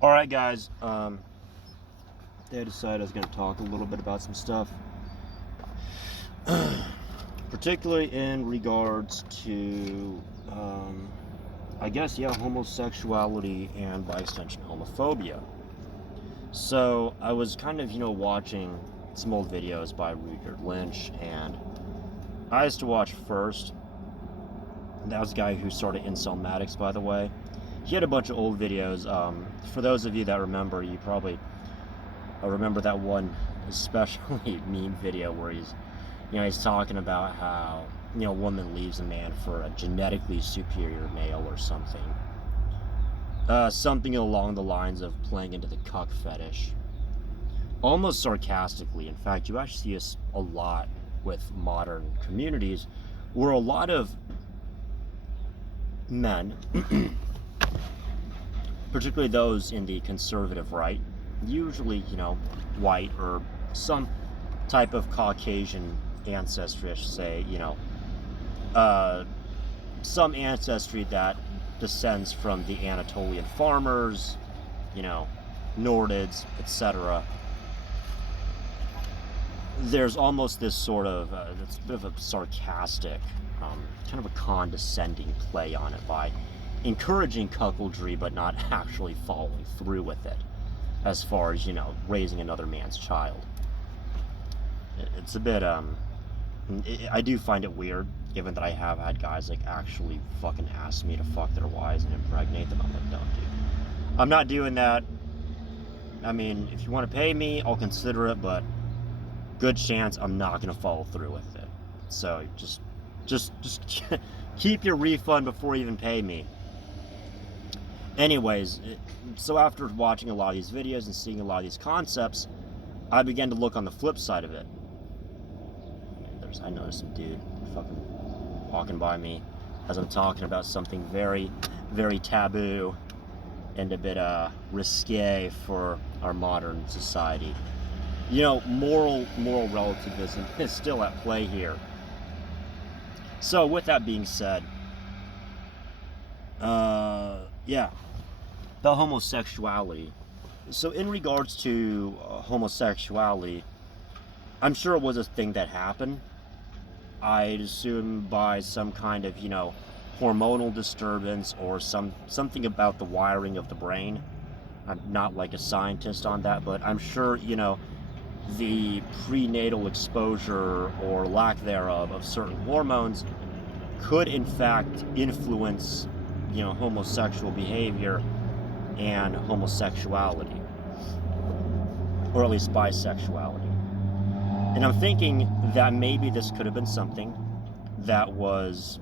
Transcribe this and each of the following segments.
Alright guys, I decided I was going to talk a little bit about some stuff. Particularly in regards to, I guess, yeah, homosexuality and by extension homophobia. So, I was kind of, watching some old videos by Richard Lynch, and I used to watch first. That was the guy who started Incelmatics, by the way. He had a bunch of old videos. For those of you that remember, you probably remember that one especially meme video where he's talking about how, a woman leaves a man for a genetically superior male or something. Something along the lines of playing into the cuck fetish. Almost sarcastically. In fact, you actually see this a lot with modern communities where a lot of men, particularly those in the conservative right, usually, white or some type of Caucasian ancestry, I should say, some ancestry that descends from the Anatolian farmers, Nordids, etc. There's almost this sort of, it's a bit of a sarcastic, kind of a condescending play on it by encouraging cuckoldry but not actually following through with it as far as, raising another man's child. It's a bit, I do find it weird, given that I have had guys, actually fucking ask me to fuck their wives and impregnate them. I'm like, no, dude. I'm not doing that. I mean, if you want to pay me, I'll consider it, but good chance I'm not going to follow through with it. So, just keep your refund before you even pay me. Anyways, so after watching a lot of these videos and seeing a lot of these concepts, I began to look on the flip side of it. I noticed some dude fucking walking by me as I'm talking about something very, very taboo and a bit risque for our modern society. Moral relativism is still at play here. So with that being said, yeah, the homosexuality. So in regards to homosexuality, I'm sure it was a thing that happened. I'd assume by some kind of, hormonal disturbance or something about the wiring of the brain. I'm not like a scientist on that, but I'm sure, the prenatal exposure or lack thereof of certain hormones could in fact influence, homosexual behavior and homosexuality, or at least bisexuality. And I'm thinking that maybe this could have been something that was,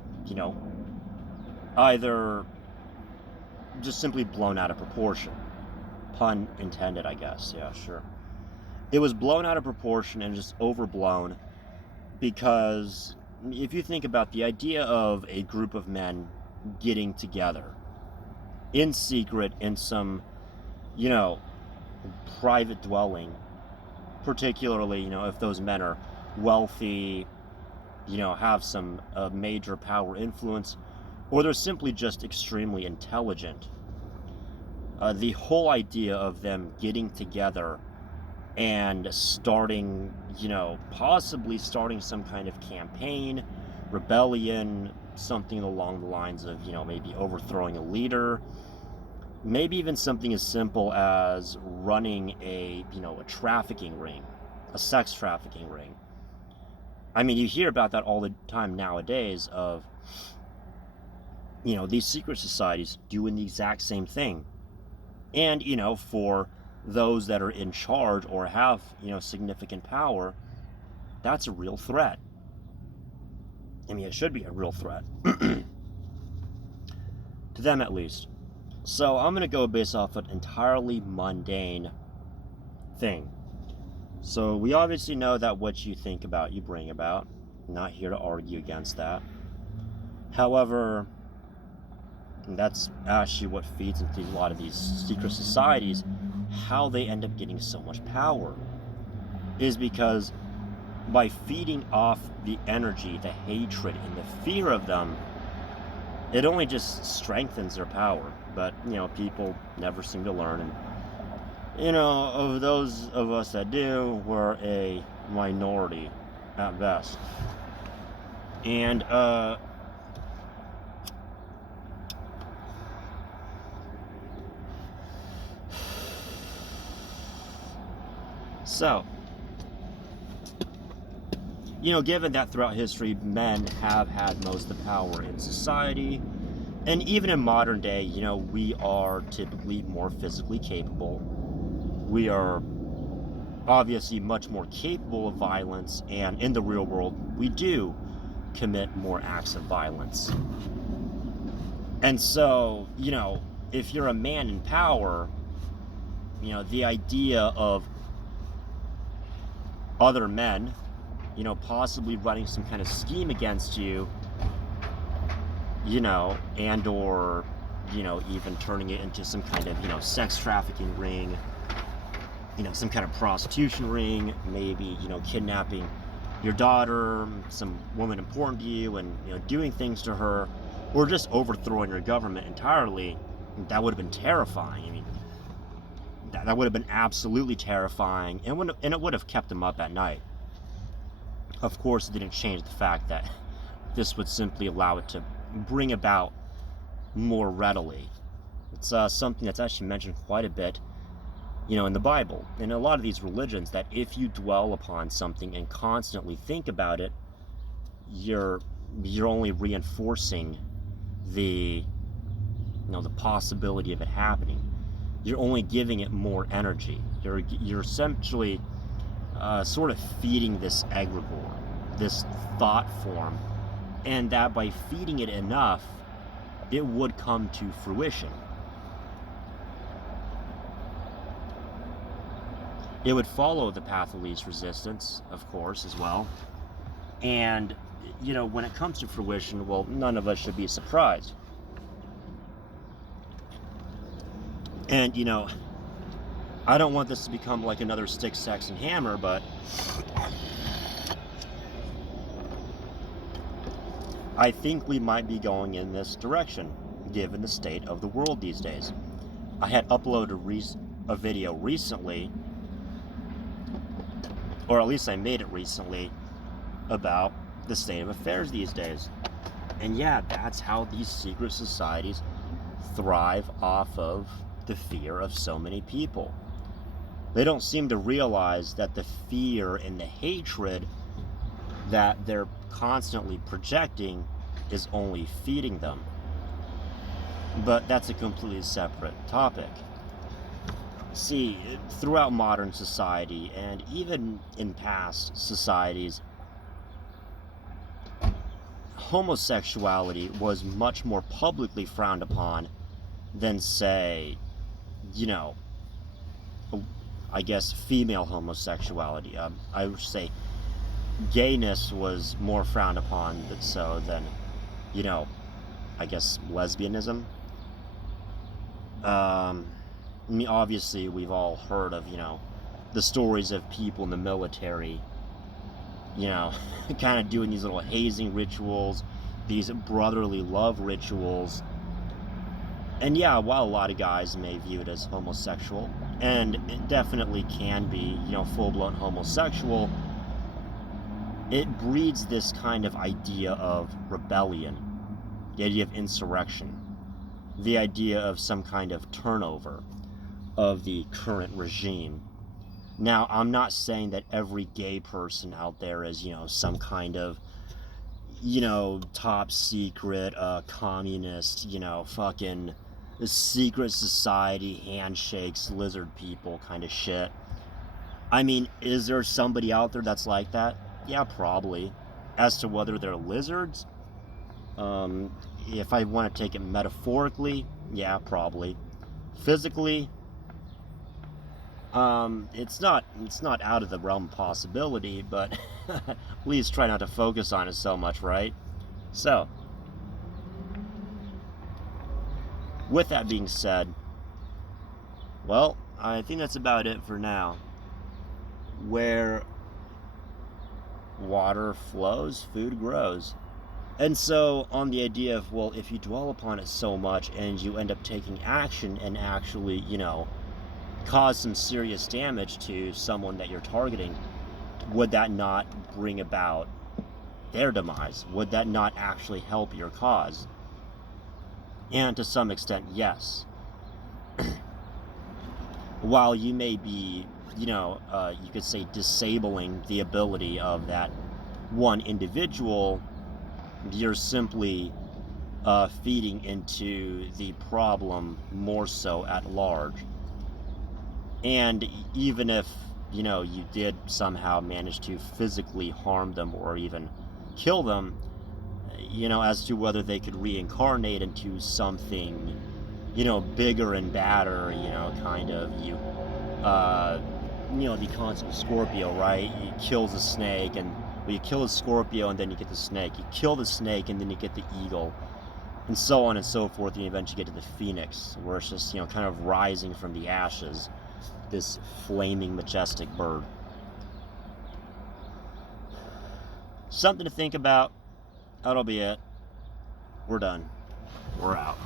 either just simply blown out of proportion. Pun intended, I guess. Yeah, sure. It was blown out of proportion and just overblown because if you think about the idea of a group of men getting together in secret in some, private dwelling, particularly, if those men are wealthy, have some major power influence, or they're simply just extremely intelligent. The whole idea of them getting together and starting, possibly starting some kind of campaign, rebellion, something along the lines of, maybe overthrowing a leader, maybe even something as simple as running a trafficking ring, a sex trafficking ring. I mean, you hear about that all the time nowadays of, these secret societies doing the exact same thing. And, for those that are in charge or have, significant power, that's a real threat. I mean, it should be a real threat. To them, at least. So I'm going to go based off an entirely mundane thing. So we obviously know that what you think about, you bring about. I'm not here to argue against that. However, that's actually what feeds into a lot of these secret societies. How they end up getting so much power is because by feeding off the energy, the hatred, and the fear of them, it only just strengthens their power. But, people never seem to learn, and Of those of us that do, we're a minority at best. And, so, given that throughout history men have had most of the power in society, and even in modern day, we are typically more physically capable. We are obviously much more capable of violence, and in the real world, we do commit more acts of violence. And so, if you're a man in power, the idea of other men, possibly running some kind of scheme against you, and or, even turning it into some kind of, sex trafficking ring, some kind of prostitution ring, maybe, kidnapping your daughter, some woman important to you, and, doing things to her, or just overthrowing your government entirely, that would have been terrifying. I mean, that would have been absolutely terrifying, and it would have kept them up at night. Of course, it didn't change the fact that this would simply allow it to bring about more readily. It's something that's actually mentioned quite a bit, in the Bible, in a lot of these religions, that if you dwell upon something and constantly think about it, you're only reinforcing the the possibility of it happening. You're only giving it more energy. You're essentially sort of feeding this egregore, this thought form, and that by feeding it enough, it would come to fruition. It would follow the path of least resistance, of course, as well. And, when it comes to fruition, well, none of us should be surprised. And, I don't want this to become like another stick, sex, and hammer, but I think we might be going in this direction, given the state of the world these days. I had uploaded a video recently, or at least I made it recently, about the state of affairs these days. And yeah, that's how these secret societies thrive off of the fear of so many people. They don't seem to realize that the fear and the hatred that they're constantly projecting is only feeding them. But that's a completely separate topic. See, throughout modern society, and even in past societies, homosexuality was much more publicly frowned upon than, say, I guess female homosexuality. I would say gayness was more frowned upon than, I guess lesbianism. I mean, obviously, we've all heard of, the stories of people in the military, kind of doing these little hazing rituals, these brotherly love rituals. And yeah, while a lot of guys may view it as homosexual, and it definitely can be, full-blown homosexual, it breeds this kind of idea of rebellion, the idea of insurrection, the idea of some kind of turnover of the current regime. Now, I'm not saying that every gay person out there is, some kind of, top secret, communist, fucking secret society, handshakes, lizard people kind of shit. I mean, is there somebody out there that's like that? Yeah, probably. As to whether they're lizards, if I want to take it metaphorically, yeah, probably. Physically, it's not out of the realm of possibility, but please try not to focus on it so much, right? So, with that being said, well, I think that's about it for now. Where water flows, food grows. And so, on the idea of, well, if you dwell upon it so much and you end up taking action and actually, cause some serious damage to someone that you're targeting, would that not bring about their demise? Would that not actually help your cause? And to some extent, yes. While you may be, you could say, disabling the ability of that one individual, you're simply feeding into the problem more so at large. And even if, you did somehow manage to physically harm them or even kill them, as to whether they could reincarnate into something, bigger and badder, kind of, the concept of Scorpio, right? You kill the snake, and well, you kill the Scorpio, and then you get the snake. You kill the snake, and then you get the eagle, and so on and so forth. And you eventually get to the phoenix, where it's just, kind of rising from the ashes, this flaming, majestic bird. Something to think about. That'll be it. We're done. We're out.